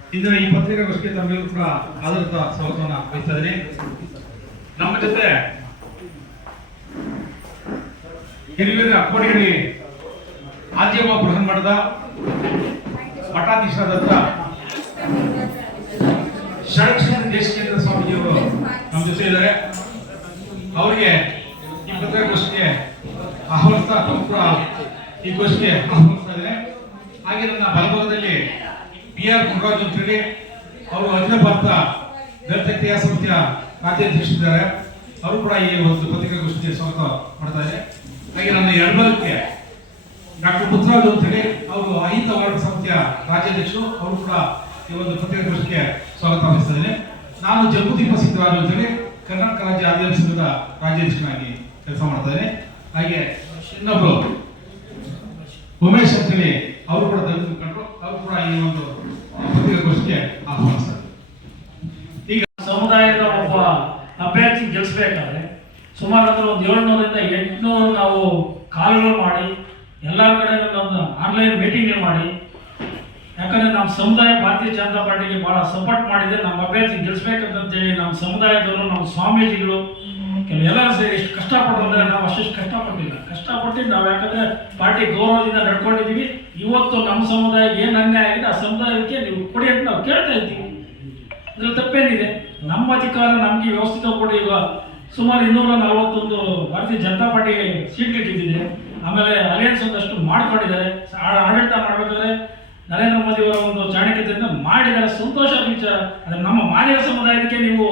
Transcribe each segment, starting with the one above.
ಇಂದಿನ ಈ ಪತ್ರಿಕಾಗೋಷ್ಠಿ ತಮಗೆಲ್ಲರೂ ಕೂಡ ಆಧಾರಿತ ಸ್ವಾಗತವನ್ನು ವಹಿಸ್ತಾ ನಮ್ಮ ಜೊತೆ ಗೆಲುವಿನ ಕೋಡಿಗಡಿ ಆದ್ಯಮ ಬೃಹನ್ ಮಠದ ಮಠಾಧೀಶರಾದ ಶರಕ್ಷಣ ದೇಶಕೇಂದ್ರ ಸ್ವಾಮೀಜಿಯವರು ನಮ್ಮ ಜೊತೆ ಇದ್ದಾರೆ. ಅವರಿಗೆ ಆಹ್ವಾನಿಸ್ತಾ ಕೂಡ ಈ ಗೋಷ್ಠಿಗೆ ಆಹ್ವಾನಿಸ್ತಾ ಇದೆ ಹಾಗೆ ನನ್ನ ಬಲಭಾಗದಲ್ಲಿ ಬಿ ಆರ್ ಗುರುರಾಜ್ ಅಂತ ಹೇಳಿ ಅವರು ಅಖಿಲ ಭಾರತ ದಲಿತ ಕ್ರಿಯಾ ಸಮಿತಿಯ ರಾಜ್ಯಾಧ್ಯಕ್ಷರಿದ್ದಾರೆ ಅವರು ಕೂಡ ಈ ಒಂದು ಪತ್ರಿಕಾಗೋಷ್ಠಿಗೆ ಸ್ವಾಗತ ಮಾಡ್ತಾ ಹಾಗೆ ನನ್ನ ಎಡಬಲಕ್ಕೆ ಡಾಕ್ಟರ್ ಪುತ್ರರಾಜು ಅಂತೇಳಿ ಅವರು ಅಹಿತ ವಾರ್ಡ್ ಸಮಿತಿಯ ರಾಜ್ಯಾಧ್ಯಕ್ಷರು, ಅವರು ಕೂಡ ಈ ಒಂದು ಪತ್ರಿಕಾಗೋಷ್ಠಿಗೆ ಸ್ವಾಗತ ಬಯಸ್ತಾ ನಾನು ಜಗದೀಪ ಸಿದ್ದರಾಜು ಅಂತ ಹೇಳಿ ಕರ್ನಾಟಕ ರಾಜ್ಯ ಆದಿವಾಸಿ ಸಂಘದ ರಾಜ್ಯಾಧ್ಯಕ್ಷನಾಗಿ ಕೆಲಸ ಮಾಡ್ತಾ ಹಾಗೆ ಇನ್ನೊಬ್ರು. ಉಮೇಶ್ ಅಂತ ಹೇಳಿ ಅವರು ಕೂಡ ದಲಿತ ಮುಖಂಡರು, ಅವರು ಕೂಡ ಈ ಒಂದು ಪತ್ರಿಕಾಗೋಷ್ಠಿಗೆ ಆಹ್ವಾನಿಸ್ತಾರೆ ಈಗ ಸಮುದಾಯದ ಒಬ್ಬ ಅಭ್ಯರ್ಥಿ ಗೆಲ್ಲಿಸ್ಬೇಕಾದ್ರೆ ಸುಮಾರು ಅಂದ್ರೆ ಒಂದು ಏಳ್ನೂರಿಂದ ಎಂಟುನೂರು ನಾವು ಕಾಲ್ಗಳು ಮಾಡಿ, ಎಲ್ಲ ಕಡೆ ಒಂದು ಆನ್ಲೈನ್ ಮೀಟಿಂಗ್ ಮಾಡಿ. ಯಾಕಂದ್ರೆ ನಮ್ಮ ಸಮುದಾಯ, ಭಾರತೀಯ ಜನತಾ ಪಾರ್ಟಿಗೆ ಬಹಳ ಸಪೋರ್ಟ್ ಮಾಡಿದ್ರೆ ನಮ್ಮ ಅಭ್ಯರ್ಥಿ ಗೆಲ್ಲಿಸ್ಬೇಕಂತೇಳಿ ನಮ್ಮ ಸಮುದಾಯದವರು, ನಮ್ಮ ಸ್ವಾಮೀಜಿಗಳು ಕೆಲವೆಲ್ಲ ಸೇರಿ ಎಷ್ಟು ಕಷ್ಟಪಡೋದ್ರೆ ನಾವು ಅಷ್ಟು ಕಷ್ಟಪಟ್ಟಿಲ್ಲ ಕಷ್ಟಪಟ್ಟು ನಾವು ಯಾಕಂದ್ರೆ ಪಾರ್ಟಿ ಗೌರವದಿಂದ ನಡ್ಕೊಂಡಿದ್ದೀವಿ ಇವತ್ತು ನಮ್ಮ ಸಮುದಾಯ ಏನು ಅನ್ಯಾಯ ಆಗಿದೆ, ಆ ಸಮುದಾಯಕ್ಕೆ ನೀವು ಕೊಡಿ ಅಂತ ನಾವು ಕೇಳ್ತಾ ಇದ್ದೀವಿ. ಅದರಲ್ಲಿ ತಪ್ಪೇನಿದೆ. ನಮ್ಮ ಅಧಿಕಾರ ನಮಗೆ ವ್ಯವಸ್ಥಿತ ಕೊಡಿ. ಈಗ ಸುಮಾರು ಇನ್ನೂರ ನಲವತ್ತೊಂದು ಭಾರತೀಯ ಜನತಾ ಪಾರ್ಟಿ ಸೀಟ್ ಇಟ್ಟಿದೆ ಆಮೇಲೆ ಅಲಯನ್ಸ್ ಒಂದಷ್ಟು ಮಾಡ್ಕೊಂಡಿದ್ದಾರೆ. ಆಡಳಿತ ಮಾಡಬೇಕಾದ್ರೆ ನರೇಂದ್ರ ಮೋದಿ ಅವರ ಒಂದು ಚಾಣಕ್ಯತೆಯಿಂದ ಮಾಡಿದ್ದಾರೆ. ಸಂತೋಷ ವಿಚಾರ ಅಂದರೆ ನಮ್ಮ ಮಾದಿಗ ಸಮುದಾಯಕ್ಕೆ ನೀವು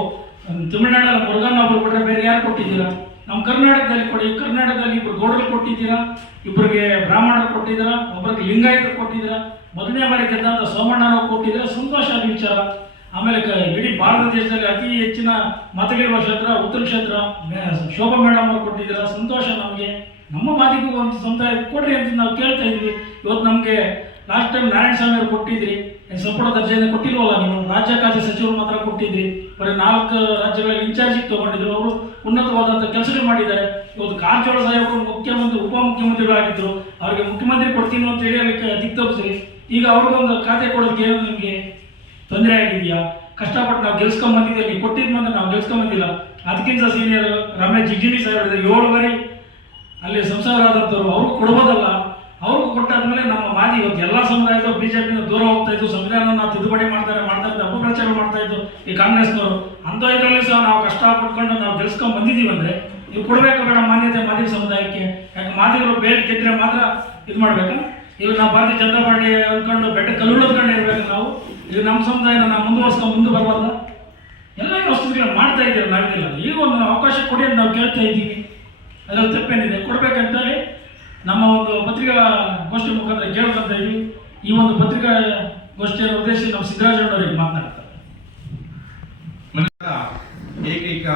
ಹ್ಮ್, ತಮಿಳ್ನಾಡಲ್ಲಿ ಮುರುಗನ್ ಒಬ್ರು ಕೊಟ್ಟರೆ ಬೇರೆ ಯಾರು ಕೊಟ್ಟಿದ್ದೀರಾ? ನಮ್ಮ ಕರ್ನಾಟಕದಲ್ಲಿ ಕೊಡಿ ಕರ್ನಾಟಕದಲ್ಲಿ ಇಬ್ಬರು ಗೌಡರು ಕೊಟ್ಟಿದ್ದೀರಾ? ಇಬ್ಬರಿಗೆ ಬ್ರಾಹ್ಮಣರು ಕೊಟ್ಟಿದ್ದೀರಾ? ಒಬ್ಬರಿಗೆ ಲಿಂಗಾಯತರು ಕೊಟ್ಟಿದ್ದೀರಾ? ಮೊದಲನೇ ಬಾರಿ ಗೆದ್ದಂಥ ಸೋಮಣ್ಣನವರು ಕೊಟ್ಟಿದ್ದೀರಾ? ಸಂತೋಷ ವಿಚಾರ. ಆಮೇಲೆ ಇಡೀ ಭಾರತ ದೇಶದಲ್ಲಿ ಅತಿ ಹೆಚ್ಚಿನ ಮತಗಳಿರುವ ಕ್ಷೇತ್ರ ಉತ್ತರ ಕ್ಷೇತ್ರ ಶೋಭಾ ಮೇಡಮ್ ಅವರು ಕೊಟ್ಟಿದ್ದೀರಾ? ಸಂತೋಷ ನಮಗೆ. ನಮ್ಮ ಮಾತಿಗೂ ಒಂದು ಸಮುದಾಯ ಕೊಡ್ರಿ ಅಂತ ನಾವು ಕೇಳ್ತಾ ಇದ್ವಿ. ಇವತ್ತು ನಮಗೆ ಲಾಸ್ಟ್ ಟೈಮ್ ನಾರಾಯಣ ಸ್ವಾಮಿ ಕೊಟ್ಟಿದ್ರಿ. ಸಂಪುಟ ದರ್ಜೆಯನ್ನು ಕೊಟ್ಟಿಲ್ವಲ್ಲ, ನೀವು ರಾಜ್ಯ ಖಾತೆ ಸಚಿವರು ಮಾತ್ರ ಕೊಟ್ಟಿದ್ರಿ. ಬರೀ ನಾಲ್ಕು ರಾಜ್ಯಗಳಲ್ಲಿ ಇನ್ಚಾರ್ಜ್ ತಗೊಂಡಿದ್ರು. ಅವರು ಉನ್ನತವಾದಂಥ ಕೆಲಸಗಳು ಮಾಡಿದ್ದಾರೆ. ಇವತ್ತು ಕಾರಜೋಳ ಸಾಹೇಬರು ಮುಖ್ಯಮಂತ್ರಿ ಉಪಮುಖ್ಯಮಂತ್ರಿಗಳಾಗಿದ್ದರು ಅವರಿಗೆ ಮುಖ್ಯಮಂತ್ರಿ ಕೊಡ್ತೀನಿ ಅಂತ ಹೇಳಿ ಅದಕ್ಕೆ ದಿಕ್ ತಪ್ಪಿಸ್ರಿ ಈಗ ಅವ್ರಿಗೊಂದು ಖಾತೆ ಕೊಡೋದಕ್ಕೆ ಏನು ನಿಮಗೆ ತೊಂದರೆ ಆಗಿದೆಯಾ? ಕಷ್ಟಪಟ್ಟು ನಾವು ಅಲ್ಲಿ ನೀವು ಕೊಟ್ಟಿದ್ ಬಂದ್ರೆ ನಾವು ಗೆಲ್ಸ್ಕೊಂಬಂದಿಲ್ಲ ಅದಕ್ಕಿಂತ ಸೀನಿಯರ್ ರಮೇಶ್ ಜಿಗ್ಜಿಮಿ ಸಾಹೇಬ್ ಏಳು ಬಾರಿ ಅಲ್ಲಿ ಸಂಸದರಾದಂಥವ್ರು ಅವ್ರು ಕೊಡ್ಬೋದಲ್ಲ? ಅವ್ರಿಗೂ ಕೊಟ್ಟಾದ್ಮೇಲೆ ನಮ್ಮ ಮಾದಿ ಇವತ್ತು ಎಲ್ಲ ಸಮುದಾಯದ ಬಿಜೆಪಿಯಿಂದ ದೂರ ಹೋಗ್ತಾ ಇದ್ದು ಸಂವಿಧಾನನ ತಿದ್ದುಪಡಿ ಮಾಡ್ತಾರೆ ಮಾಡ್ತಾ ಇದ್ದು ಅಪಪ್ರಚಾರ ಮಾಡ್ತಾ ಇದ್ದು, ಈ ಕಾಂಗ್ರೆಸ್ನವರು. ಅಂತ ಇದರಲ್ಲಿ ಸಹ ನಾವು ಕಷ್ಟ ಪಟ್ಕೊಂಡು ನಾವು ಗೆಲ್ಸ್ಕೊಂಡ್ ಬಂದಿದ್ದೀವಿ ಅಂದ್ರೆ ನೀವು ಕೊಡ್ಬೇಕು ಬೇಡ ಮಾನ್ಯತೆ ಮಾದಿಗ ಸಮುದಾಯಕ್ಕೆ? ಯಾಕೆ ಮಾದಿಗರು ಬೇರೆ ಗೆದ್ರೆ ಮಾತ್ರ ಇದು ಮಾಡ್ಬೇಕು? ಈಗ ನಾವು ಭಾರತೀಯ ಜನತಾ ಪಾರ್ಟಿ ಅಂದ್ಕೊಂಡು ಬೆಟ್ಟ ಕಲ್ಲುಳ್ಕೊಂಡು ಇರ್ಬೇಕು ನಾವು. ಈಗ ನಮ್ಮ ಸಮುದಾಯನ ನಾವು ಮುಂದುವರ್ಸ್ಕೊಂಡು ಮುಂದೆ ಬರಬಾರ್ದ? ಎಲ್ಲ ವಸ್ತುಗಳು ಮಾಡ್ತಾ ಇದ್ದೀವಿ ನಾವಿಲ್ಲ ಈಗ ಒಂದು ಅವಕಾಶ ಕೊಡಿ ಅಂತ ನಾವು ಕೇಳ್ತಾ ಇದ್ದೀವಿ. ಅದ್ರಲ್ಲಿ ತಪ್ಪೇನಿದೆ. ಕೊಡ್ಬೇಕಂತೇಳಿ ನಮ್ಮ ಒಂದು ಪತ್ರಿಕಾ ಗೋಷ್ಠಿ ಮುಖಾಂತರ ಕೇಳ್ಕೊಂತ ಇದ್ವಿ. ಈ ಒಂದು ಪತ್ರಿಕಾ ಗೋಷ್ಠಿಯ ಉದ್ದೇಶಿಸಿ ನಮ್ಮ ಸಿದ್ದರಾಜಣ್ಣವರಿಗೆ ಮಾತನಾಡ್ತಾರೆ. ಏಕೈಕ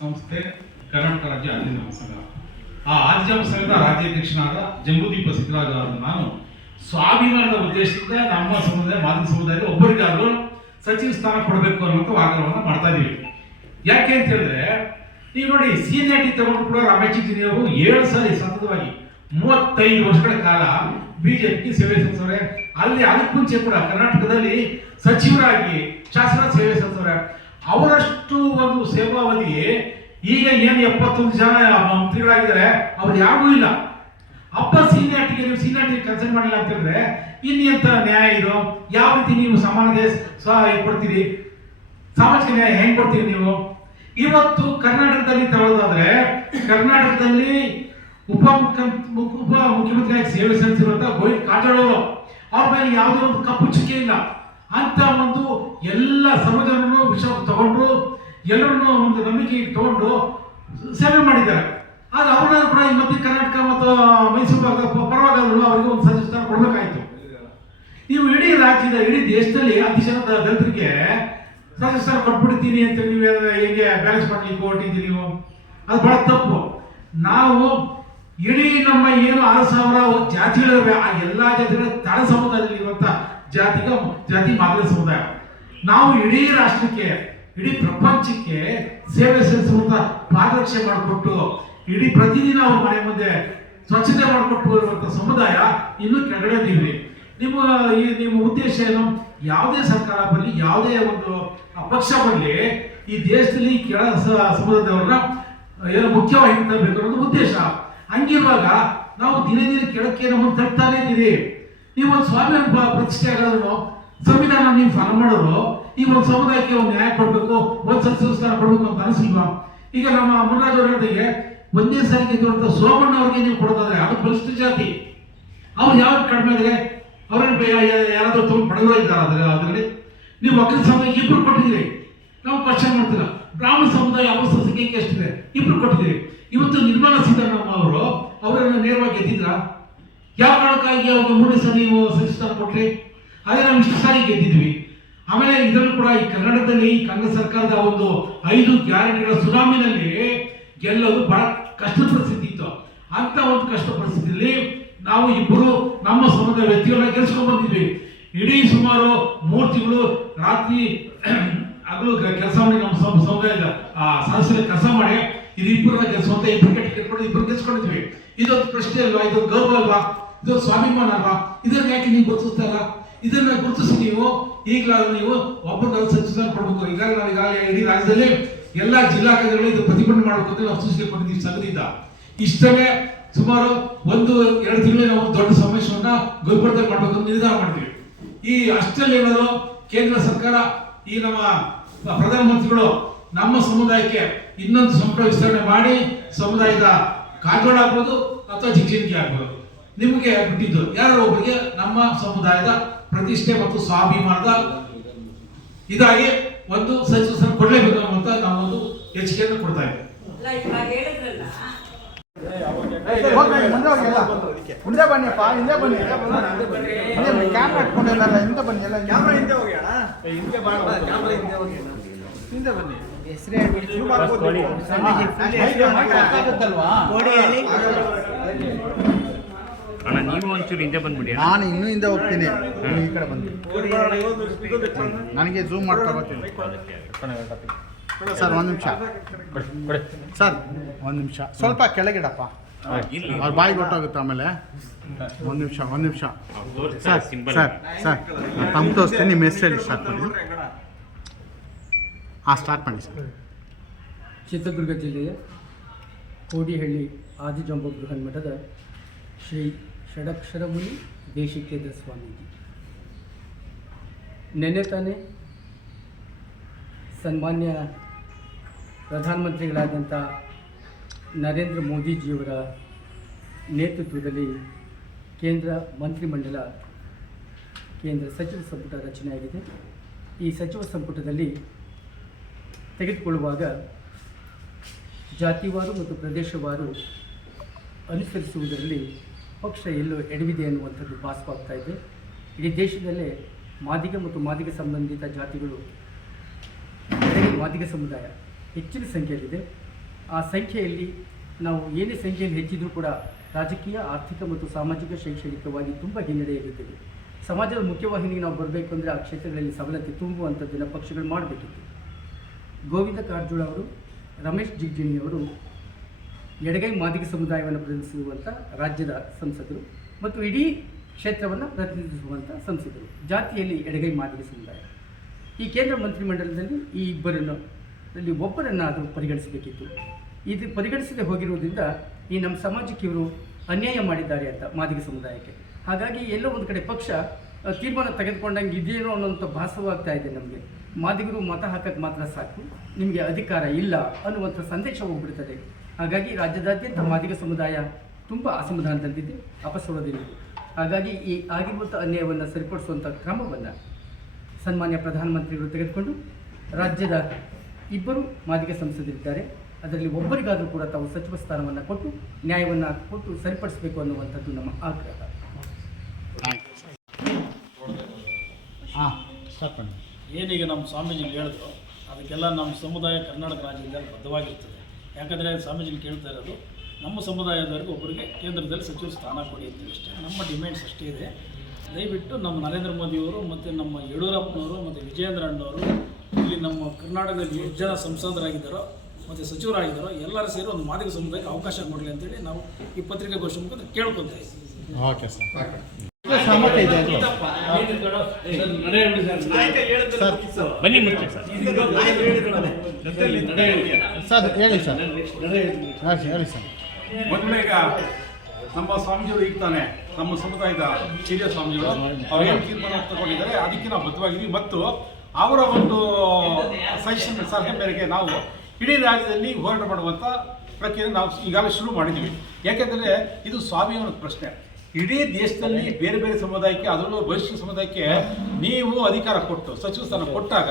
ಸಂಸ್ಥೆ ಕರ್ನಾಟಕ ರಾಜ್ಯ ಅಧ್ಯಯನ ಸಂಘ. ಆ ಆದ್ಯಮ ಸಂಘದ ರಾಜ್ಯಾಧ್ಯಕ್ಷನಾದ ಜಂಬುದೀಪ ಸಿದ್ದರಾಜ ನಾನು ಸ್ವಾಭಿಮಾನದ ಉದ್ದೇಶದಿಂದ ನಮ್ಮ ಸಮುದಾಯ ಮಾದರಿ ಸಮುದಾಯದ ಒಬ್ಬರಿಗಾದರೂ ಸಚಿವ ಸ್ಥಾನ ಕೊಡಬೇಕು ಅನ್ನುವಂಥ ವಾಗ್ದಾನವನ್ನು ಮಾಡ್ತಾ ಇದ್ದೀವಿ ಯಾಕೆ ಅಂತ ಹೇಳಿದ್ರೆ, ಈಗ ನೋಡಿ ಸೀನಿಯಾರಿಟಿ ತಗೊಂಡು ಕೂಡ ರಮೇಶ್ ಜಿನಿಯವರು ಏಳು ಸಾರಿ ಸತತವಾಗಿ ಮೂವತ್ತೈದು ವರ್ಷಗಳ ಕಾಲ ಬಿಜೆಪಿ ಸೇವೆ ಸಲ್ಲಿಸವ್ರೆ ಅಲ್ಲಿ ಅದಕ್ಕೆ ಮುಂಚೆ ಕೂಡ ಕರ್ನಾಟಕದಲ್ಲಿ ಸಚಿವರಾಗಿ, ಶಾಸನ ಸೇವೆ ಸಲ್ಲಿಸವ್ರೆ ಅವರಷ್ಟು ಒಂದು ಸೇವಾವಧಿ ಈಗ ಏನು ಎಪ್ಪತ್ತೊಂದು ಜನ ಮಂತ್ರಿಗಳಾಗಿದ್ದಾರೆ ಅವ್ರು ಯಾರಿಗೂ ಇಲ್ಲ. ಅಪ್ಪ ಸೀನಿಯಾರ್ಟಿಗೆ ನೀವು ಸೀನಿಯಾರ್ಟಿಗೆ ಕನ್ಸಲ್ಟ್ ಮಾಡಿಲ್ಲ ಹೇಳಿದ್ರೆ, ಇನ್ನೆಂತ ನ್ಯಾಯ ಇದು? ಯಾವ ರೀತಿ ನೀವು ಸಮಾನತೆ ಸಹ ಕೊಡ್ತೀರಿ? ಸಾಮಾಜಿಕ ನ್ಯಾಯ ಹೆಂಗೆ ಕೊಡ್ತೀರಿ ನೀವು? ಇವತ್ತು ಕರ್ನಾಟಕದಲ್ಲಿ ತಗೊಳ್ಳೋದಾದ್ರೆ ಕರ್ನಾಟಕದಲ್ಲಿ ಉಪ ಮುಖ್ಯ ಉಪ ಮುಖ್ಯಮಂತ್ರಿಯಾಗಿ ಸೇವೆ ಸಲ್ಲಿಸಿರುವಂತಹ ಗೋವಿಂದ ಕಾಟಾಳವರು, ಅವರು ಮೇಲೆ ಯಾವುದೇ ಒಂದು ಕಪ್ಪು ಚುಕ್ಕೆ ಇಲ್ಲ. ಅಂತ ಒಂದು ಎಲ್ಲ ಸರ್ವಜನರನ್ನು ವಿಷಯ ತಗೊಂಡು, ಎಲ್ಲರನ್ನು ಒಂದು ನಂಬಿಕೆ ತಗೊಂಡು ಸೇವೆ ಮಾಡಿದ್ದಾರೆ. ಆದ್ರೆ ಅವ್ರನ್ನ ಕೂಡ ಈ ಮಧ್ಯೆ ಕರ್ನಾಟಕ ಮತ್ತು ಮೈಸೂರು ಪರವಾಗಾದ್ರು ಅವರಿಗೆ ಒಂದು ಸಚಿವ ಕೊಡಬೇಕಾಯಿತು. ನೀವು ಇಡೀ ರಾಜ್ಯದ, ಇಡೀ ದೇಶದಲ್ಲಿ ಅತಿ ಜನ ದಲಿತರಿಗೆ ಸ್ಥಾನ ಕೊಟ್ಬಿಡ್ತೀನಿ ಅಂತ ನೀವು ಹೇಗೆ ಬ್ಯಾಲೆನ್ಸ್ ಮಾಡ್ಲಿಕ್ಕೆ ಹೊರಟಿದ್ದೀರಿ ನೀವು? ಅದು ಬಹಳ ತಪ್ಪು. ನಾವು ಇಡೀ ನಮ್ಮ ಏನು ಆರು ಸಾವಿರ ಜಾತಿಗಳಿವೆ ಆ ಎಲ್ಲಾ ಜಾತಿಗಳ ತಳ ಸಮುದಾಯದಲ್ಲಿ ಇರುವಂತ ಜಾತಿಗ ಜಾತಿ ಮಾದರಿ ಸಮುದಾಯ. ನಾವು ಇಡೀ ರಾಷ್ಟ್ರಕ್ಕೆ, ಇಡೀ ಪ್ರಪಂಚಕ್ಕೆ ಸೇವೆ ಸಲ್ಲಿಸುವಂತ ಪಾದರಕ್ಷೆ ಮಾಡಿಕೊಟ್ಟು, ಇಡೀ ಪ್ರತಿದಿನ ಅವ್ರ ಮನೆ ಮುಂದೆ ಸ್ವಚ್ಛತೆ ಮಾಡಿಕೊಟ್ಟು ಬರುವಂತ ಸಮುದಾಯ ಇನ್ನೂ ಕೆಳಗಡೆ ನಿಮ್ಮ, ಈ ನಿಮ್ಮ ಉದ್ದೇಶ ಏನು? ಯಾವುದೇ ಸರ್ಕಾರ ಬರಲಿ, ಯಾವುದೇ ಒಂದು ಪಕ್ಷ ಬರಲಿ, ಈ ದೇಶದಲ್ಲಿ ಕೆಳ ಸಮುದಾಯದವ್ರನ್ನ, ಏನು ಮುಖ್ಯವಾಗಿ ಅನ್ನೋದು ಉದ್ದೇಶ. ಹಂಗಿರುವಾಗ ನಾವು ದಿನೇ ದಿನ ಕೆಳಕ್ಕೆ ನಮ್ಮನ್ನು ತಟ್ತಾನೆ ಇದ್ದೀರಿ ನೀವು ಒಂದು ಸ್ವಾಮಿ ಪ್ರ- ಪ್ರತಿಷ್ಠೆ ಆಗೋದ್ರು ಸಂವಿಧಾನ ನೀವು ಫಾಲೋ ಮಾಡೋರು ಈ ಒಂದು ಸಮುದಾಯಕ್ಕೆ ಒಂದು ನ್ಯಾಯ ಕೊಡಬೇಕು, ಒಂದು ಸ್ಥಾನ ಕೊಡಬೇಕು ಅಂತ ಅನಿಸಿಲ್ವಾ? ಈಗ ನಮ್ಮ ಅಮರರಾಜ್ ಜೊತೆಗೆ ಒಂದೇ ಸಾರಿಗೆ ಗೆದ್ದಂತ ಸೋಮಣ್ಣ ಅವ್ರಿಗೆ ನೀವು ಕೊಡೋದಾದ್ರೆ ಅದು ಬಲಿಷ್ಠ ಜಾತಿ. ಅವ್ರು ಯಾವ ಕಡಿಮೆ ಇದ್ರೆ ಅವ್ರಿಗೆ ಯಾರಾದರೂ ತುಂಬ ಬಡವರು ಇದ್ದಾರೆ ಅದ್ರ ಅದರಲ್ಲಿ ನೀವು ಒಕ್ಕಲ ಸಮಯಕ್ಕೆ ಇಬ್ಬರು ಕೊಟ್ಟಿದ್ದೀರಿ. ಕ್ವಶನ್ ಮಾಡ್ತಿಲ್ಲ. ಬ್ರಾಹ್ಮಣ ಸಮುದಾಯ ಅವ್ರ ಸಂಖ್ಯೆ ಎಷ್ಟಿದೆ? ಇಬ್ರು ಕೊಟ್ಟಿದ್ದೀವಿ. ಇವತ್ತು ನಿರ್ಮಲಾ ಸೀತಾರಾಮನ್ ಅವರು, ಅವರನ್ನು ನೇರವಾಗಿ ಗೆದ್ದಿದ್ರ? ಯಾವ ಕಾರಣಕ್ಕಾಗಿ ಅವ್ರಿಗೆ ಮೂರನೇ ಸಲ ನೀವು ಸಚಿವ ಕೊಟ್ರಿ? ಅದೇ ನಾವು ಇಷ್ಟು ಸಾರಿ ಗೆದ್ದಿದ್ವಿ. ಆಮೇಲೆ ಇದರಲ್ಲೂ ಕೂಡ ಈ ಕನ್ನಡದಲ್ಲಿ ಕಾಂಗ್ರೆಸ್ ಸರ್ಕಾರದ ಒಂದು ಐದು ಗ್ಯಾರಂಟಿಗಳ ಸುನಾಮಿನಲ್ಲಿ ಗೆಲ್ಲೋದು ಬಹಳ ಕಷ್ಟ ಪರಿಸ್ಥಿತಿ ಇತ್ತು. ಅಂತ ಒಂದು ಕಷ್ಟ ಪರಿಸ್ಥಿತಿಯಲ್ಲಿ ನಾವು ಇಬ್ಬರು ನಮ್ಮ ಸಮುದಾಯ ವ್ಯಕ್ತಿಗಳನ್ನ ಗೆಲ್ಸ್ಕೊಂಡ್ ಬಂದಿದ್ವಿ. ಇಡೀ ಸುಮಾರು ಮೂರು ತಿಂಗಳು ರಾತ್ರಿ ಹಗಲು ಕೆಲಸ ಮಾಡಿ ನಮ್ಮ ಸಮ- ಸಮುದಾಯದ ಆ ಸದಸ್ಯರ ಕೆಲಸ ಮಾಡಿ, ಇದು ಇಬ್ಬರ ಸ್ವಂತ ಇಬ್ಬರು ಕೆಟ್ಟ ಕೆಟ್ಕೊಂಡು ಇಬ್ಬರು ಇದೊಂದು ಪ್ರಶ್ನೆ ಅಲ್ವಾ, ಇದು ಗೌರವ ಅಲ್ವಾ, ಇದು ಸ್ವಾಭಿಮಾನ ಅಲ್ವಾ, ಇದನ್ನ ಯಾಕೆ ನೀವು ಗುರುತಿಸ್ತಾರ ಇದನ್ನ ಗುರುತಿಸಿ ನೀವು, ಈಗಲಾದ್ರೂ ನೀವು ಒಬ್ಬರು ಸಚಿವ ಕೊಡಬೇಕು. ಈಗಾಗಲೇ ನಾವು ಈಗಾಗಲೇ ಇಡೀ ರಾಜ್ಯದಲ್ಲಿ ಎಲ್ಲ ಜಿಲ್ಲಾ ಕೇಂದ್ರಗಳು ಇದು ಪ್ರತಿಭಟನೆ ಮಾಡಬೇಕು ಅಂತ ನಾವು ಸೂಚನೆ ಕೊಟ್ಟಿದ್ದೀವಿ ಸಂಘದಿಂದ. ಇಷ್ಟವೇ ಸುಮಾರು ಒಂದು, ಎರಡು ತಿಂಗಳೇ ನಾವು ದೊಡ್ಡ ಸಮಾವೇಶವನ್ನ ಗುಲ್ಬರ್ಗದಲ್ಲಿ ಮಾಡಬೇಕು ನಿರ್ಧಾರ ಮಾಡ್ತೀವಿ ಈ ಅಷ್ಟಲ್ಲಿ ಏನಾದ್ರು ಕೇಂದ್ರ ಸರ್ಕಾರ ಈ ನಮ್ಮ ಪ್ರಧಾನಮಂತ್ರಿಗಳು, ನಮ್ಮ ಸಮುದಾಯಕ್ಕೆ ಇನ್ನೊಂದು ಸಂಪುಟ ವಿಸ್ತರಣೆ ಮಾಡಿ ಸಮುದಾಯದ ಕಾಗೋಡ ಆಗ್ಬೋದು ಅಥವಾ ಜಿಗ್ಜಿನ್ಗೆ ಆಗ್ಬೋದು. ನಿಮಗೆ ಬಿಟ್ಟಿದ್ದು ಯಾರೋ ಒಬ್ಬರಿಗೆ ನಮ್ಮ ಸಮುದಾಯದ ಪ್ರತಿಷ್ಠೆ ಮತ್ತು ಸ್ವಾಭಿಮಾನದ ಇದಾಗಿ ಒಂದು ಸಚಿವ ಕೊಡಲೇಬೇಕು ಅನ್ನುವಂತ ನಾವೊಂದು ಎಚ್ಚರಿಕೆಯನ್ನು ಕೊಡ್ತಾ ಇದ್ದೇವೆ. ಮುಂದೆ ಬನ್ನಿಪ್ಪ ಹಿಂದೆ ಬನ್ನಿ ಹಿಂದೆ ಕ್ಯಾಮ್ರಾ ಇಟ್ಕೊಂಡಿಲ್ಲ ಹಿಂದೆ ಬನ್ನಿ ಎಲ್ಲ ಕ್ಯಾಮ್ರಾ ಹಿಂದೆ ಹೋಗಿ ಅಣ್ಣ. ಹಿಂದೆ ಬಾ ಕ್ಯಾಮ್ರಾ ಹಿಂದೆ ಹೋಗಿ ಹಿಂದೆ ಬನ್ನಿ ಹೆಸರು ಅಣ್ಣ ನೀವು ಒಂಚೂರು ಹಿಂದೆ ಬಂದ್ಬಿಡಿ ನಾನು ಇನ್ನೂ ಹಿಂದೆ ಹೋಗ್ತೀನಿ ಈ ಕಡೆ ಬಂದು ನನಗೆ ಝೂಮ್ ಮಾಡ್ತಾ ಬರ್ತೀನಿ ಸರ್ ಒಂದು ನಿಮಿಷ. ಸರ್ ಒಂದು ನಿಮಿಷ. ಸ್ವಲ್ಪ ಕೆಳಗಿಡಪ್ಪ. ಇಲ್ಲಿ. ಅವ್ರ ಬಾಯಿ ಗೊತ್ತಾಗುತ್ತೆ ಆಮೇಲೆ. ಒಂದು ನಿಮಿಷ ಒಂದು ನಿಮಿಷ. ಸರ್ ಸರ್ ಸರ್ ತಮ್ಮ ತೋರಿಸ್ತೀನಿ ನಿಮ್ಮ ಹೆಸರು ಹೇಳಿ ಸ್ಟಾರ್ಟ್ ಮಾಡಿ. ಹಾಂ ಸ್ಟಾರ್ಟ್ ಮಾಡಿ ಸರ್. ಚಿತ್ರದುರ್ಗ ಜಿಲ್ಲೆಯ ಕೋಡಿಹಳ್ಳಿ ಆದಿಜಂಬ ಬೃಹನ್ಮಠದ ಶ್ರೀ ಷಡಕ್ಷರ ಮುನಿ ದೇಶಿಕೇಂದ್ರ ಸ್ವಾಮೀಜಿ. ನೆನ್ನೆ ತಾನೇ ಸನ್ಮಾನ್ಯ ಪ್ರಧಾನಮಂತ್ರಿಗಳಾದಂಥ ನರೇಂದ್ರ ಮೋದಿಜಿಯವರ ನೇತೃತ್ವದಲ್ಲಿ ಕೇಂದ್ರ ಮಂತ್ರಿಮಂಡಲ, ಕೇಂದ್ರ ಸಚಿವ ಸಂಪುಟ ರಚನೆಯಾಗಿದೆ. ಈ ಸಚಿವ ಸಂಪುಟದಲ್ಲಿ ತೆಗೆದುಕೊಳ್ಳುವಾಗ ಜಾತಿವಾರು ಮತ್ತು ಪ್ರದೇಶವಾರು ಅನುಸರಿಸುವುದರಲ್ಲಿ ಪಕ್ಷ ಎಲ್ಲೋ ಎಡವಿದೆ ಅನ್ನುವಂಥದ್ದು ಭಾಸವಾಗ್ತಾ ಇದೆ. ಇಡೀ ದೇಶದಲ್ಲೇ ಮಾದಿಗ ಮತ್ತು ಮಾದಿಗ ಸಂಬಂಧಿತ ಜಾತಿಗಳು ಮಾದಿಗ ಸಮುದಾಯ ಹೆಚ್ಚಿನ ಸಂಖ್ಯೆಯಲ್ಲಿದೆ. ಆ ಸಂಖ್ಯೆಯಲ್ಲಿ ನಾವು ಏನೇ ಸಂಖ್ಯೆಯಲ್ಲಿ ಹೆಚ್ಚಿದ್ರೂ ಕೂಡ ರಾಜಕೀಯ, ಆರ್ಥಿಕ ಮತ್ತು ಸಾಮಾಜಿಕ ಶೈಕ್ಷಣಿಕವಾಗಿ ತುಂಬ ಹಿನ್ನಡೆಯಲ್ಲಿದ್ದೇವೆ. ಸಮಾಜದ ಮುಖ್ಯವಾಹಿನಿಗೆ ನಾವು ಬರಬೇಕು ಅಂದರೆ ಆ ಕ್ಷೇತ್ರಗಳಲ್ಲಿ ಸವಲತ್ತು ತುಂಬುವಂಥದ್ದನ್ನು ಪಕ್ಷಗಳು ಮಾಡಬೇಕಿತ್ತು. ಗೋವಿಂದ ಕಾರಜೋಳ ಅವರು, ರಮೇಶ್ ಜಿಗ್ಜಿಣಿಯವರು ಎಡಗೈ ಮಾದಿಗ ಸಮುದಾಯವನ್ನು ಪ್ರತಿನಿಧಿಸುವಂಥ ರಾಜ್ಯದ ಸಂಸದರು ಮತ್ತು ಇಡೀ ಕ್ಷೇತ್ರವನ್ನು ಪ್ರತಿನಿಧಿಸುವಂಥ ಸಂಸದರು. ಜಾತಿಯಲ್ಲಿ ಎಡಗೈ ಮಾದಿಗ ಸಮುದಾಯ. ಈ ಕೇಂದ್ರ ಮಂತ್ರಿಮಂಡಲದಲ್ಲಿ ಈ ಇಬ್ಬರನ್ನು ಅಲ್ಲಿ ಒಬ್ಬರನ್ನಾದರೂ ಪರಿಗಣಿಸಬೇಕಿತ್ತು. ಇದು ಪರಿಗಣಿಸದೆ ಹೋಗಿರುವುದರಿಂದ ಈ ನಮ್ಮ ಸಮಾಜಕ್ಕೆ ಇವರು ಅನ್ಯಾಯ ಮಾಡಿದ್ದಾರೆ ಅಂತ ಮಾದಿಗ ಸಮುದಾಯಕ್ಕೆ. ಹಾಗಾಗಿ ಎಲ್ಲೋ ಒಂದು ಕಡೆ ಪಕ್ಷ ತೀರ್ಮಾನ ತೆಗೆದುಕೊಂಡಂಗೆ ಇದೇನೋ ಅನ್ನೋಂಥ ಭಾಸವಾಗ್ತಾ ಇದೆ ನಮಗೆ. ಮಾದಿಗರು ಮತ ಹಾಕಕ್ಕೆ ಮಾತ್ರ ಸಾಕು, ನಿಮಗೆ ಅಧಿಕಾರ ಇಲ್ಲ ಅನ್ನುವಂಥ ಸಂದೇಶ ಹೋಗ್ಬಿಡ್ತದೆ. ಹಾಗಾಗಿ ರಾಜ್ಯದಾದ್ಯಂತ ಮಾದಿಗ ಸಮುದಾಯ ತುಂಬ ಅಸಮಾಧಾನದಲ್ಲಿದೆ ಅಪಸ್ವರದಲ್ಲಿದೆ ಹಾಗಾಗಿ ಈ ಆಗಿರುವಂಥ ಅನ್ಯಾಯವನ್ನು ಸರಿಪಡಿಸುವಂಥ ಕ್ರಮವನ್ನು ಸನ್ಮಾನ್ಯ ಪ್ರಧಾನಮಂತ್ರಿಗಳು ತೆಗೆದುಕೊಂಡು ರಾಜ್ಯದ ಇಬ್ಬರು ಮಾದಿಗ ಸಂಸದರಿದ್ದಾರೆ. ಅದರಲ್ಲಿ ಒಬ್ಬರಿಗಾದರೂ ಕೂಡ ತಾವು ಸಚಿವ ಸ್ಥಾನವನ್ನು ಕೊಟ್ಟು ನ್ಯಾಯವನ್ನು ಕೊಟ್ಟು ಸರಿಪಡಿಸಬೇಕು ಅನ್ನುವಂಥದ್ದು ನಮ್ಮ ಆಗ್ರಹ. ಹಾಂ ಏನೀಗ ನಮ್ಮ ಸ್ವಾಮೀಜಿ ಹೇಳಿದ್ರು ಅದಕ್ಕೆಲ್ಲ ನಮ್ಮ ಸಮುದಾಯ ಕರ್ನಾಟಕ ರಾಜ್ಯದಲ್ಲಿ ಬದ್ಧವಾಗಿರ್ತದೆ. ಯಾಕಂದರೆ ಸ್ವಾಮೀಜಿ ಕೇಳ್ತಾ ಇರೋದು ನಮ್ಮ ಸಮುದಾಯದವರೆಗೂ ಒಬ್ಬರಿಗೆ ಕೇಂದ್ರದಲ್ಲಿ ಸಚಿವ ಸ್ಥಾನ ಕೊಡಿ ಅಂತ ಅಷ್ಟೇ. ನಮ್ಮ ಡಿಮ್ಯಾಂಡ್ಸ್ ಅಷ್ಟೇ ಇದೆ. ದಯವಿಟ್ಟು ನಮ್ಮ ನರೇಂದ್ರ ಮೋದಿಯವರು ಮತ್ತು ನಮ್ಮ ಯಡಿಯೂರಪ್ಪನವರು ಮತ್ತು ವಿಜಯೇಂದ್ರ ಅಣ್ಣವರು ನಮ್ಮ ಕರ್ನಾಟಕದಲ್ಲಿ ಎಷ್ಟು ಜನ ಸಂಸದರಾಗಿದ್ದಾರೋ ಮತ್ತು ಸಚಿವರಾಗಿದ್ದಾರೋ ಎಲ್ಲರೂ ಸೇರಿ ಒಂದು ಮಾದಿಗ ಸಮುದಾಯಕ್ಕೆ ಅವಕಾಶ ಕೊಡಲಿ ಅಂತೇಳಿ ನಾವು ಈ ಪತ್ರಿಕಾಗೋಷ್ಠಿ ಮುಖಾಂತರ ಕೇಳ್ಕೊತಾ ಇದ್ದೀವಿ. Okay sir. ಸಮ್ಮತ ಇದೆ ಅಲ್ವಾ? ಸರ್ ಬನ್ನಿ ಮುಂಚೆ. Sir sir. ಹೇಳಿ ಸರ್ ಹೇಳಿ ಸರ್. ಮೊದಲನೇಗ ನಮ್ಮ ಸ್ವಾಮೀಜಿಯವರು ಈಗ ತಾನೆ ನಮ್ಮ ಸಮುದಾಯದ ಹಿರಿಯ ಸ್ವಾಮೀಜಿಗಳು ಅವ್ರು ಏನು ತೀರ್ಮಾನ ತಗೊಂಡಿದ್ದಾರೆ ಅದಕ್ಕೆ ನಾವು ಬದ್ಧವಾಗಿದ್ದೀವಿ. ಮತ್ತು ಅವರ ಒಂದು ಸಜೆಷನ್ ಸಲಹೆ ಮೇರೆಗೆ ನಾವು ಇಡೀ ರಾಜ್ಯದಲ್ಲಿ ಹೋರಾಟ ಮಾಡುವಂಥ ಪ್ರಕ್ರಿಯೆ ನಾವು ಈಗಾಗಲೇ ಶುರು ಮಾಡಿದ್ದೀವಿ. ಯಾಕೆಂದರೆ ಇದು ಸ್ವಾಮಿಯವನ ಪ್ರಶ್ನೆ. ಇಡೀ ದೇಶದಲ್ಲಿ ಬೇರೆ ಬೇರೆ ಸಮುದಾಯಕ್ಕೆ ಅದರಲ್ಲೂ ಭವಿಷ್ಯ ಸಮುದಾಯಕ್ಕೆ ನೀವು ಅಧಿಕಾರ ಕೊಟ್ಟು ಸಚಿವ ಸ್ಥಾನ ಕೊಟ್ಟಾಗ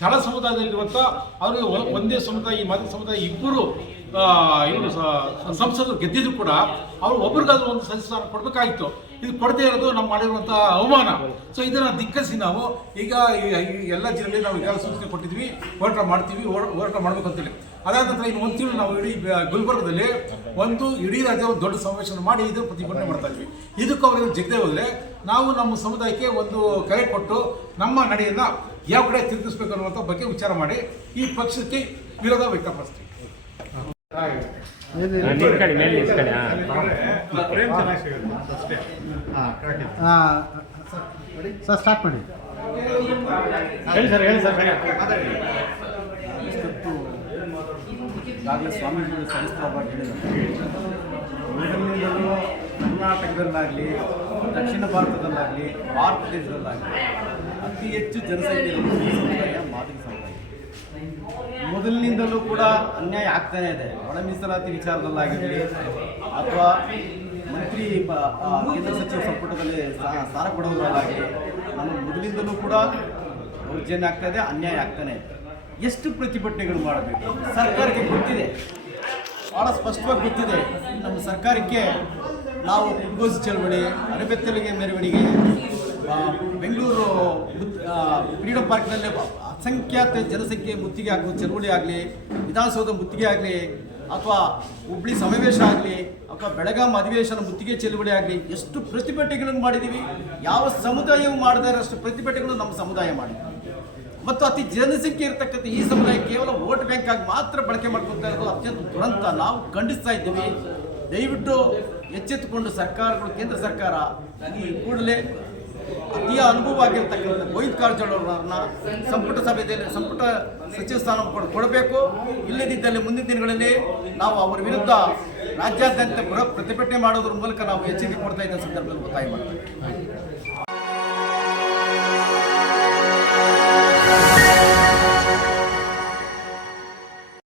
ತಳ ಸಮುದಾಯದಲ್ಲಿರುವಂಥ ಅವರಿಗೆ ಒಂದೇ ಸಮುದಾಯ, ಈ ಮತ ಸಮುದಾಯ ಇಬ್ಬರು ಇವರು ಸಂಸದರು ಗೆದ್ದಿದ್ರು ಕೂಡ ಅವರು ಒಬ್ರಿಗಾದ್ರೂ ಒಂದು ಸಂಸ್ಥಾನ ಸ್ಥಾನ ಕೊಡಬೇಕಾಗಿತ್ತು. ಇದು ಕೊಡದೇ ಇರೋದು ನಾವು ಮಾಡಿರುವಂಥ ಅವಮಾನ. ಸೊ ಇದನ್ನು ದಿಕ್ಕಿಸಿ ನಾವು ಈಗ ಎಲ್ಲ ಜಿಲ್ಲೆಯಲ್ಲಿ ನಾವು ಈಗಾಗಲೇ ಸೂಚನೆ ಕೊಟ್ಟಿದ್ವಿ ಹೋರಾಟ ಮಾಡ್ತೀವಿ, ಹೋರ- ಹೋರಾಟ ಮಾಡಬೇಕು ಅಂತೇಳಿ ಅದಾದ ನಂತರ ಇನ್ನು ಒಂದು ತಿಂಗಳು ನಾವು ಇಡೀ ಗುಲ್ಬರ್ಗದಲ್ಲಿ ಒಂದು ಇಡೀ ರಾಜ್ಯ ದೊಡ್ಡ ಸಮಾವೇಶ ಮಾಡಿ ಇದು ಪ್ರತಿಭಟನೆ ಮಾಡ್ತಾ ಇದ್ವಿ. ಇದಕ್ಕೆ ಅವರಿಗೆ ಜಗದೇ ಹೋದರೆ ನಾವು ನಮ್ಮ ಸಮುದಾಯಕ್ಕೆ ಒಂದು ಕರೆ ಕೊಟ್ಟು ನಮ್ಮ ನಡೆಯನ್ನು ಯಾವ ಕಡೆ ತಿರುಗಿಸ್ಬೇಕು ಅನ್ನುವಂಥ ಬಗ್ಗೆ ವಿಚಾರ ಮಾಡಿ ಈ ಪಕ್ಷಕ್ಕೆ ವಿರೋಧ ವ್ಯಕ್ತಪಡಿಸ್ತೀವಿ. ಸರ್ ಸ್ಟಾರ್ಟ್ ಮಾಡಿ. ಹೇಳಿ ಸರ್ ಹೇಳಿ ಸರ್ ಈಗಾಗಲೇ ಸವಿಸ್ತರವಾಗಿ ಹೇಳಿದ್ದಾರೆ. ಮೊದಲಿನಿಂದಲೂ ಕರ್ನಾಟಕದಲ್ಲಾಗಲಿ, ದಕ್ಷಿಣ ಭಾರತದಲ್ಲಾಗಲಿ, ಭಾರತ ದೇಶದಲ್ಲಾಗಲಿ ಅತಿ ಹೆಚ್ಚು ಜನಸಂಖ್ಯೆ ಸಮುದಾಯ ಮಾದರಿ ಸಮುದಾಯ. ಮೊದಲಿನಿಂದಲೂ ಕೂಡ ಅನ್ಯಾಯ ಆಗ್ತಾನೇ ಇದೆ. ಒಳ ಮೀಸಲಾತಿ ವಿಚಾರದಲ್ಲಾಗಿರಲಿ ಅಥವಾ ಮಂತ್ರಿ ಕೇಂದ್ರ ಸಚಿವ ಸಂಪುಟದಲ್ಲಿ ಸ್ಥಾ- ಸ್ಥಾನ ಕೊಡೋದ್ರಲ್ಲಾಗಲಿ ನಮ್ಮ ಮೊದಲಿಂದಲೂ ಕೂಡ ದೌರ್ಜನ್ಯ ಆಗ್ತಾ ಇದೆ, ಅನ್ಯಾಯ ಆಗ್ತಾನೆ ಇದೆ. ಎಷ್ಟು ಪ್ರತಿಭಟನೆಗಳು ಮಾಡಬೇಕು? ಸರ್ಕಾರಕ್ಕೆ ಗೊತ್ತಿದೆ. ಭಾಳ ಸ್ಪಷ್ಟವಾಗಿ ಗೊತ್ತಿದೆ. ನಮ್ಮ ಸರ್ಕಾರಕ್ಕೆ ನಾವು ಕುಡ್ಗೋಸ್ ಚಳವಳಿ, ಅರಬೆತ್ತಲಿಗೆ ಮೆರವಣಿಗೆ ಬೆಂಗಳೂರು ಫ್ರೀಡಂ ಪಾರ್ಕ್ನಲ್ಲಿ ಅಸಂಖ್ಯಾತ ಜನಸಂಖ್ಯೆ ಮುತ್ತಿಗೆ ಆಗುವ ಚಳವಳಿ ಆಗಲಿ, ವಿಧಾನಸೌಧ ಮುತ್ತಿಗೆ ಆಗಲಿ, ಅಥವಾ ಹುಬ್ಳಿ ಸಮಾವೇಶ ಆಗಲಿ, ಅಥವಾ ಬೆಳಗಾಂ ಅಧಿವೇಶನ ಮುತ್ತಿಗೆ ಚಳವಳಿ ಆಗಲಿ, ಎಷ್ಟು ಪ್ರತಿಭಟನೆಗಳನ್ನು ಮಾಡಿದ್ದೀವಿ ಯಾವ ಸಮುದಾಯವು ಮಾಡದೇ ಅಷ್ಟು ಪ್ರತಿಭಟನೆಗಳು ನಮ್ಮ ಸಮುದಾಯ ಮಾಡಿದೆ. ಮತ್ತು ಅತಿ ಜನಸಂಖ್ಯೆ ಇರತಕ್ಕಂಥ ಈ ಸಮುದಾಯ ಕೇವಲ ವೋಟ್ ಬ್ಯಾಂಕ್ ಆಗಿ ಮಾತ್ರ ಬಳಕೆ ಮಾಡ್ಕೊತಾ ಇರೋದು ಅತ್ಯಂತ ದುರಂತ. ನಾವು ಖಂಡಿಸ್ತಾ ಇದ್ದೀವಿ. ದಯವಿಟ್ಟು ಎಚ್ಚೆತ್ತುಕೊಂಡು ಸರ್ಕಾರಗಳು, ಕೇಂದ್ರ ಸರ್ಕಾರ ಈ ಕೂಡಲೇ ಅತಿಯ ಅನುಭವ ಆಗಿರ್ತಕ್ಕಂಥ ಗೋವಿಂದ ಕಾರಜೋಳ ಅವರನ್ನ ಸಂಪುಟ ಸಭೆಯಲ್ಲಿ, ಸಂಪುಟ ಸಚಿವ ಸ್ಥಾನ ಕೊಡ್- ಕೊಡಬೇಕು. ಇಲ್ಲದಿದ್ದಲ್ಲಿ ಮುಂದಿನ ದಿನಗಳಲ್ಲಿ ನಾವು ಅವರ ವಿರುದ್ಧ ರಾಜ್ಯಾದ್ಯಂತ ಬೃಹತ್ ಪ್ರತಿಭಟನೆ ಮಾಡೋದ್ರ ಮೂಲಕ ನಾವು ಎಚ್ಚರಿಕೆ ಕೊಡ್ತಾ ಇದ್ದ ಸಂದರ್ಭದಲ್ಲಿ ಒತ್ತಾಯ ಮಾಡ್ತೀವಿ.